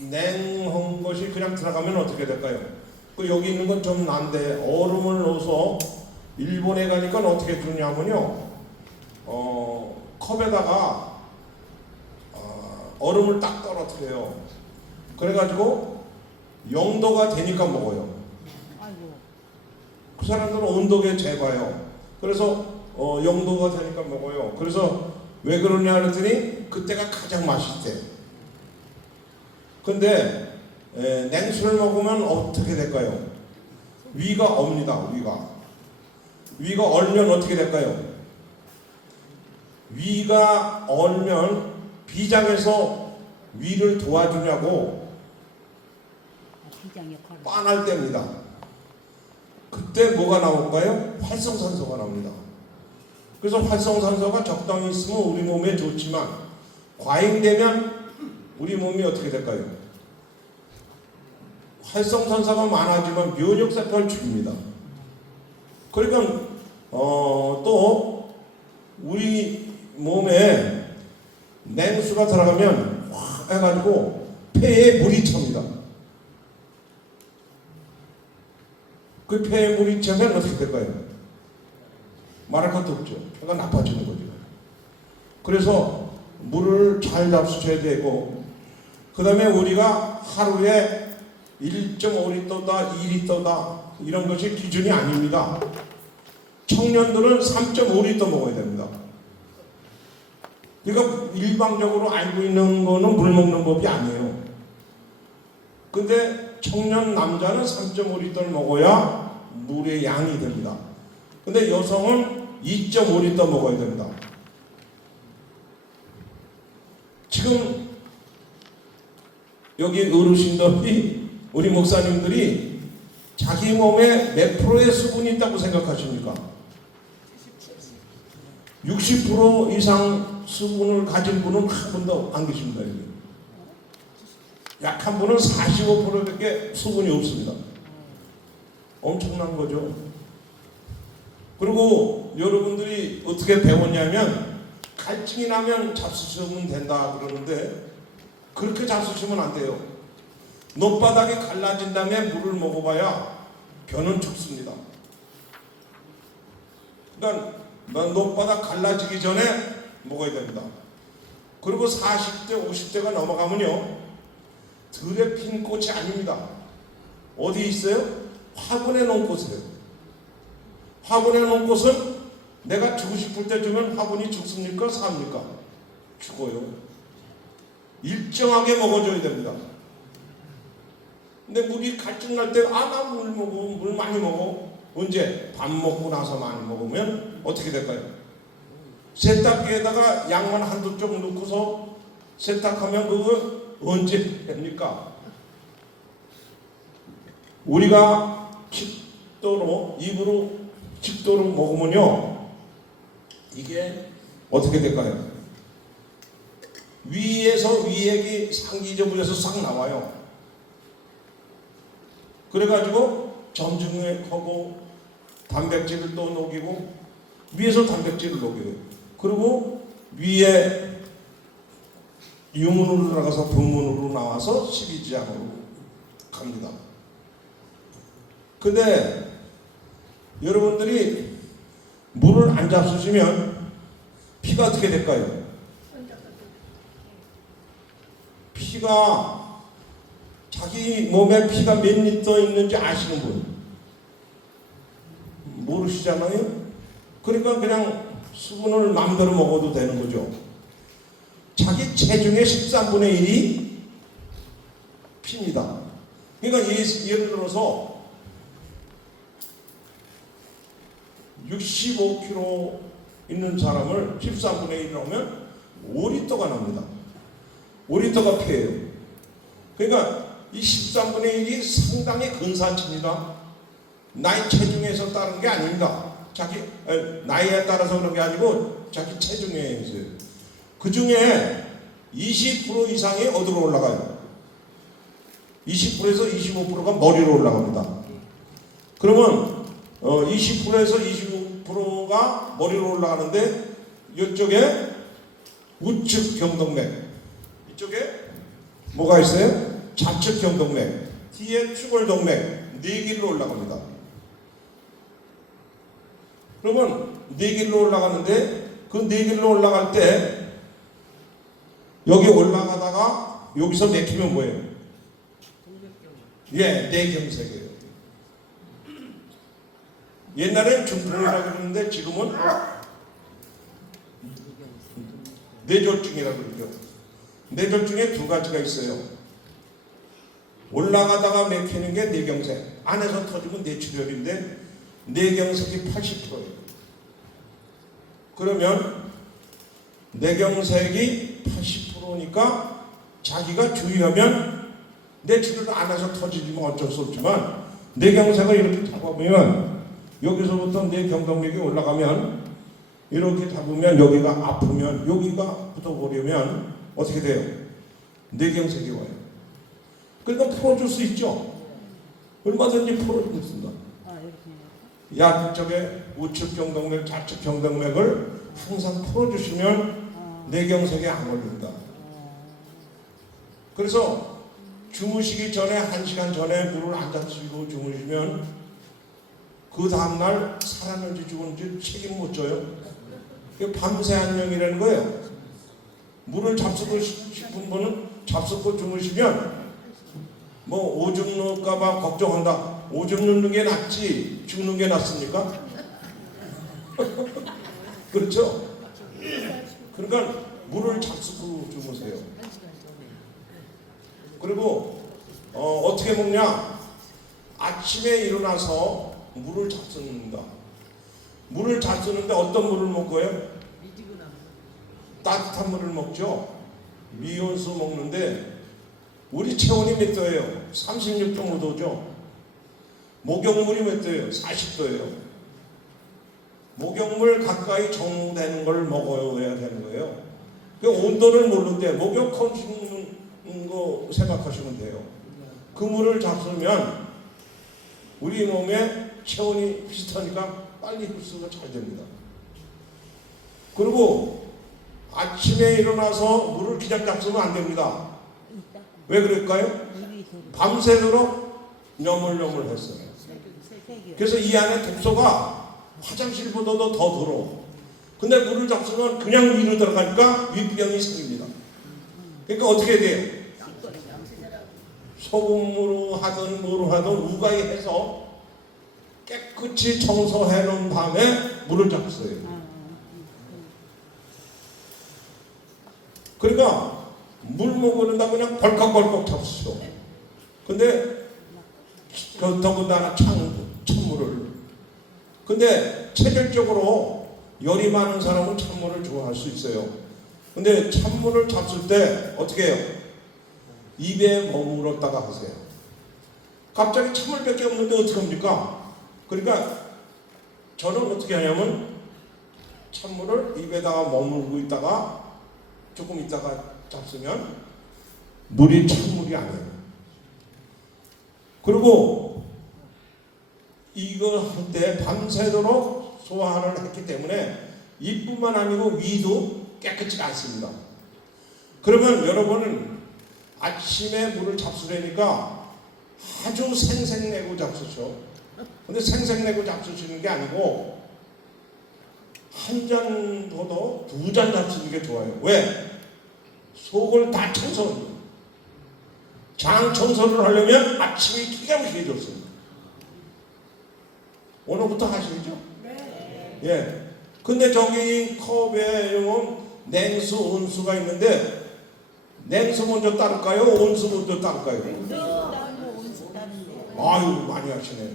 냉한 것이 그냥 들어가면 어떻게 될까요? 그 여기 있는 건 좀 난데 얼음을 넣어서 일본에 가니까 어떻게 주냐면요. 컵에다가 얼음을 딱 떨어뜨려요. 그래가지고 0도가 되니까 먹어요. 아이고. 그 사람들은 온도계 재봐요. 그래서 0도가 되니까 먹어요. 그래서 왜 그러냐 그랬더니 그때가 가장 맛있대. 근데 냉수를 먹으면 어떻게 될까요? 위가 옵니다. 위가 얼면 어떻게 될까요? 위가 얼면 비장에서 위를 도와주냐고 비장 역할을. 빤할 때입니다. 그때 뭐가 나올까요? 활성산소가 나옵니다. 그래서 활성산소가 적당히 있으면 우리 몸에 좋지만 과잉되면 우리 몸이 어떻게 될까요? 활성산소가 많아지면 면역세포를 죽입니다. 그러니까 또 우리 몸에 냉수가 들어가면 확 해가지고 폐에 물이 찹니다. 그 폐에 물이 차면 어떻게 될까요? 말할 것도 없죠. 폐가 나빠지는 거죠. 그래서 물을 잘 잡수셔야 되고, 그 다음에 우리가 하루에 1.5리터다, 2리터다 이런 것이 기준이 아닙니다. 청년들은 3.5리터 먹어야 됩니다. 그러니까 일방적으로 알고 있는 거는 물 먹는 법이 아니에요. 근데 청년 남자는 3.5리터를 먹어야 물의 양이 됩니다. 근데 여성은 2.5리터 먹어야 됩니다. 지금 여기 어르신들이 우리 목사님들이 자기 몸에 몇 프로의 수분이 있다고 생각하십니까? 60% 이상 수분을 가진 분은 한 분도 안 계십니다. 여기. 약한 분은 45%밖에 수분이 없습니다. 엄청난 거죠. 그리고 여러분들이 어떻게 배웠냐면 갈증이 나면 잡수시면 된다 그러는데 그렇게 잡수시면 안 돼요. 노바닥이 갈라진 다음에 물을 먹어봐야 변은 죽습니다. 그러니까 노바닥 갈라지기 전에 먹어야 됩니다. 그리고 40대, 50대가 넘어가면요. 들에 핀 꽃이 아닙니다. 어디 있어요? 화분에 놓은 꽃이에요. 화분에 놓은 꽃은 내가 주고 싶을 때 주면 화분이 죽습니까? 삽니까? 죽어요. 일정하게 먹어줘야 됩니다. 근데 물이 갈증 날 때 나 물 먹어, 물 많이 먹어. 언제? 밥 먹고 나서 많이 먹으면 어떻게 될까요? 세탁기에다가 양만 한두 쪽 넣고서 세탁하면 그거 언제 됩니까? 우리가 식도로 입으로 식도로 먹으면요 이게 어떻게 될까요? 위에서 위액이 상기저분해서 싹 나와요. 그래가지고 점증하고 단백질을 또 녹이고 위에서 단백질을 녹여요. 그리고 위에 유문으로 들어가서 분문으로 나와서 식이지향으로 갑니다. 근데 여러분들이 물을 안 잡수시면 피가 어떻게 될까요? 피가 자기 몸에 피가 몇 리터 있는지 아시는 분 모르시잖아요. 그러니까 그냥 수분을 마음대로 먹어도 되는 거죠. 자기 체중의 13분의 1이 피입니다. 그러니까 예를 들어서 65kg 있는 사람을 13분의 1을 하면 5리터가 납니다. 5리터가 피예요. 그러니까 이 13분의 1이 상당히 근사치입니다. 나이 체중에서 따른 게 아닙니다. 자기 나이에 따라서 그런 게 아니고 자기 체중에 있어요. 그 중에 20% 이상이 어디로 올라가요? 20%에서 25%가 머리로 올라갑니다. 그러면 20%에서 25%가 머리로 올라가는데 이쪽에 우측 경동맥, 이쪽에 뭐가 있어요? 좌측 경동맥, 뒤에 추골동맥 네 길로 올라갑니다. 그러면 네 길로 올라가는데 그 네 길로 올라갈 때 여기 올라가다가 여기서 맥히면 뭐예요? 예, 내경색이에요. 옛날엔 중풍이라고 그러는데 지금은 뇌졸중이라고 그러죠. 뇌졸중에 두 가지가 있어요. 올라가다가 맥히는 게 뇌경색, 안에서 터지면 뇌출혈인데 뇌경색이 80%예요. 그러면 뇌경색이 80%니까 자기가 주의하면 뇌출혈도 안에서 터지지만 어쩔 수 없지만 뇌경색을 이렇게 잡아보면 여기서부터 뇌경동맥이 올라가면 이렇게 잡으면 여기가 아프면 여기가 붙어버리면 어떻게 돼요? 뇌경색이 와요. 그러니까 풀어줄 수 있죠. 얼마든지 풀어줄 수 있습니다. 양쪽에 우측 경동맥, 좌측 경동맥을 항상 풀어주시면 뇌경색에 안 걸립니다. 그래서 주무시기 전에 1시간 전에 물을 안 잡수시고 주무시면 그 다음날 살았는지 죽었는지 책임 못 져요. 밤새 안녕이라는 거예요. 물을 잡수고 싶은 분은 잡수고 주무시면 뭐 오줌 누울까봐 걱정한다. 오줌 누는 게 낫지 죽는 게 낫습니까? 그렇죠? 그러니까 물을 잡수고 주무세요. 그리고 어떻게 먹냐? 아침에 일어나서 물을 잡수는다. 물을 잡수는데 어떤 물을 먹어요? 따뜻한 물을 먹죠. 미온수 먹는데 우리 체온이 몇 도예요? 36.5도죠. 목욕물이 몇 도예요? 40도예요. 목욕물 가까이 정되는 걸 먹어야 되는 거예요. 그 온도를 모르는데 목욕하시는 거 생각하시면 돼요. 그 물을 잡수면 우리 몸에 체온이 비슷하니까 빨리 흡수가 잘 됩니다. 그리고 아침에 일어나서 물을 그냥 잡수면 안 됩니다. 왜 그럴까요? 밤새도록 여물여물했어요. 그래서 이 안에 독소가 화장실보다도 더 들어. 근데 물을 잡수면 그냥 위로 들어가니까 위병이 생깁니다. 그러니까 어떻게 돼요? 소금으로 하든 뭐로 하든 우가히 해서 깨끗이 청소해 놓은 다음에 물을 잡수어요. 그러니까 물 먹는다 그냥 벌컥벌컥 잡수죠. 근데 더군다나 찬물을. 근데 체질적으로 열이 많은 사람은 찬물을 좋아할 수 있어요. 근데 찬물을 잡술 때 어떻게 해요? 입에 머물었다가 하세요. 갑자기 찬물밖에 없는데 어떻게 합니까? 그러니까 저는 어떻게 하냐면 찬물을 입에다가 머물고 있다가 조금 있다가 잡수면 물이 찬물이 아니에요. 그리고 이거 할 때 밤새도록 소화를 했기 때문에 입뿐만 아니고 위도 깨끗이 않습니다. 그러면 여러분은 아침에 물을 잡수려니까 아주 생색내고 잡수죠. 근데 생색내고 잡수시는 게 아니고 한 잔보다 2잔 잡수는 게 좋아요. 왜? 속을 다 청소합니다. 장 청소를 하려면 아침이 기가 막히게 좋습니다. 오늘부터 하시죠? 네. 예. 근데 저기 컵에 냉수, 온수가 있는데 냉수 먼저 따를까요? 온수 먼저 따를까요? 아유, 많이 하시네.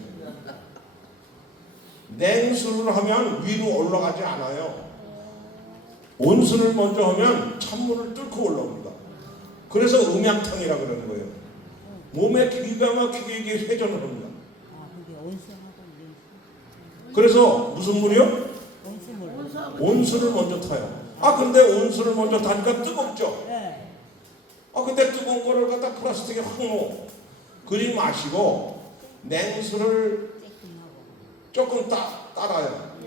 냉수를 하면 위로 올라가지 않아요. 온수를 먼저 하면 찬물을 뚫고 올라옵니다. 그래서 음양탕이라고 그러는 거예요. 몸에 기가 막히게 이게 회전을 합니다. 그래서 무슨 물이요? 온수를 먼저 타요. 근데 온수를 먼저 타니까 뜨겁죠? 근데 뜨거운 거를 갖다 플라스틱에 확 넣어. 그러지 마시고 냉수를 조금 따라요.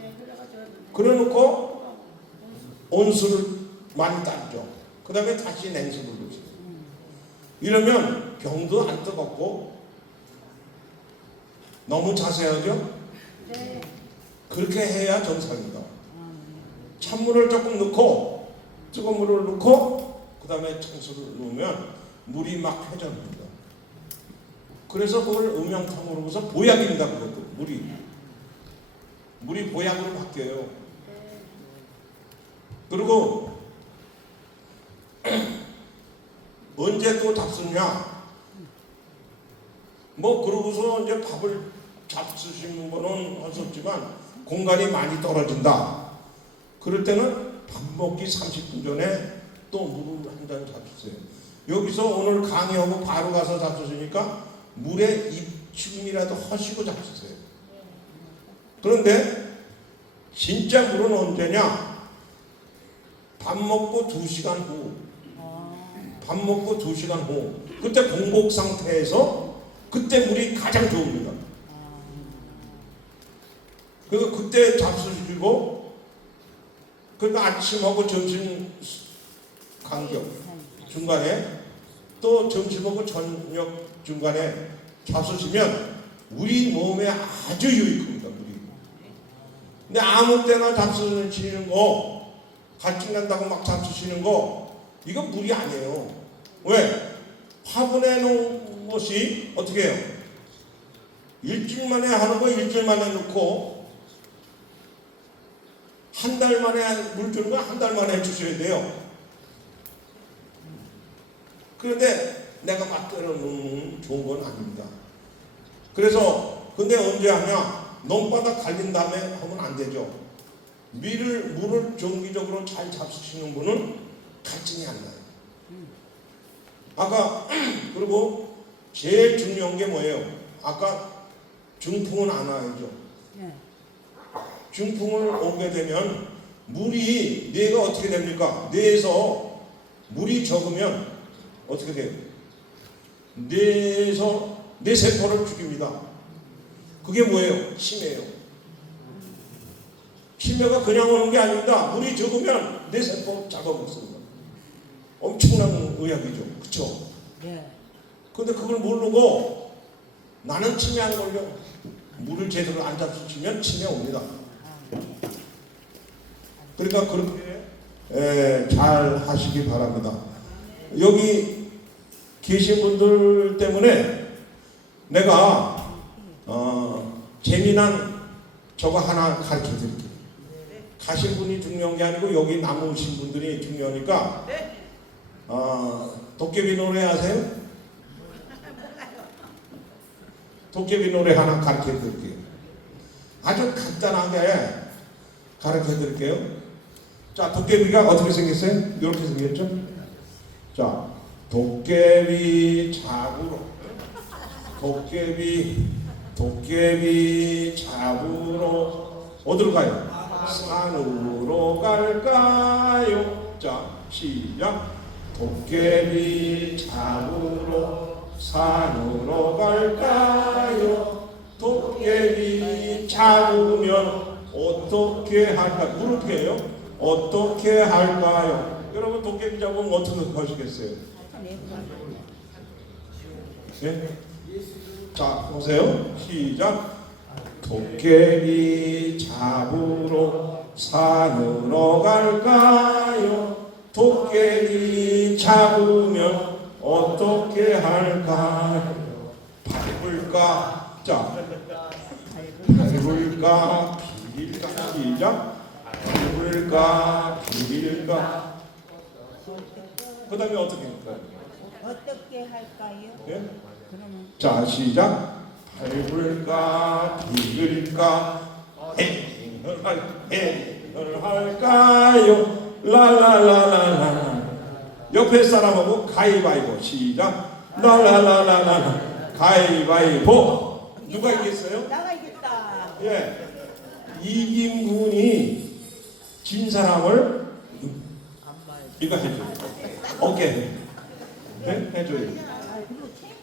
그래 놓고 온수를 많이 따르죠. 그 다음에 다시 냉수를 넣으세요. 이러면 병도 안 뜨겁고 너무 자세하죠? 네. 그렇게 해야 정상입니다. 아, 찬물을 조금 넣고 뜨거운 물을 넣고 그 다음에 찬수를 넣으면 물이 막 회전합니다. 그래서 그걸 음양탕으로서 보약입니다. 그것도 물이 보약으로 바뀌어요. 그리고 언제 또 잡수냐? 뭐 그러고서 이제 밥을 잡수시는 거는 할 수 없지만 공간이 많이 떨어진다. 그럴 때는 밥 먹기 30분 전에 또 물을 한 잔 잡수세요. 여기서 오늘 강의하고 바로 가서 잡수시니까 물에 입춤이라도 하시고 잡수세요. 그런데 진짜 물은 언제냐? 밥 먹고 2시간 후. 밥 먹고 2시간 후. 그때 공복 상태에서 그때 물이 가장 좋습니다. 그래서 그때 잡수시고 그러니까 아침하고 점심 간격 중간에 또 점심하고 저녁 중간에 잡수시면 우리 몸에 아주 유익합니다. 물이. 근데 아무 때나 잡수시는 거 갈증 난다고 막 잡수시는 거 이건 물이 아니에요. 왜? 화분에 놓은 것이 어떻게 해요? 일주일 만에 하는 거 일주일 만에 넣고 한 달 만에 물 주는 거 한 달 만에 주셔야 돼요. 그런데 내가 맞대로 넣는 좋은 건 아닙니다. 그래서 근데 언제 하냐? 논바닥 갈린 다음에 하면 안 되죠. 물을 정기적으로 잘 잡수시는 분은 갈증이 안 나요. 아까 그리고 제일 중요한 게 뭐예요? 아까 중풍은 안 와야죠. 네. 중풍을 오게 되면 물이 뇌가 어떻게 됩니까? 뇌에서 물이 적으면 어떻게 돼요? 뇌에서 뇌세포를 죽입니다. 그게 뭐예요? 치매예요. 치매가 그냥 오는 게 아닙니다. 물이 적으면 뇌세포 잡아먹습니다. 엄청난 의학이죠. 그렇죠? 네. 근데 그걸 모르고 나는 치매 안 걸려. 물을 제대로 안 잡수시면 치매 옵니다. 그러니까 그렇게 잘 하시기 바랍니다. 여기 계신 분들 때문에 내가 재미난 저거 하나 가르쳐 드릴게요. 가신 분이 중요한 게 아니고 여기 남으신 분들이 중요하니까 도깨비 노래 아세요? 도깨비 노래 하나 가르쳐 드릴게요. 아주 간단하게 가르쳐 드릴게요. 자, 도깨비가 어떻게 생겼어요? 이렇게 생겼죠? 자, 도깨비 잡으러 도깨비 잡으러 어디로 가요? 산으로 갈까요? 자, 시작. 도깨비 잡으러 산으로 갈까요? 도깨비 잡으면 어떻게 할까요? 어떻게 해요? 어떻게 할까요? 여러분 도깨비 잡으면 어떻게 하시겠어요? 네? 자, 보세요. 시작. 도깨비 잡으러 산으로 갈까요? 도깨비 잡으면 어떻게 할까요? 밟을까? 자, 밟을까? 비릴까? 시작. 밟을까? 비릴까? 그 다음에 어떻게 할까요? 어떻게 할까요? 예? 그러면 자, 시작. 밟을까? 비릴까? 행을 할까요? 라라라라라. 옆에 사람하고 가위바위보. 시작. 라라라라라. 가위바위보. 누가 이겼어요? 나가 이겼다. 예. 이긴 분이 진 사람을 이거 해줘요. 어깨 네? 해줘요.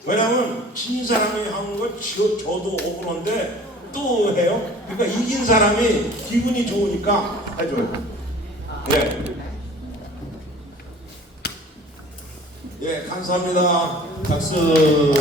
왜냐면 진 사람이 하는 거 저도 억울한데 또 해요. 그러니까 이긴 사람이 기분이 좋으니까 해줘요. 예. 예, 감사합니다. 박수.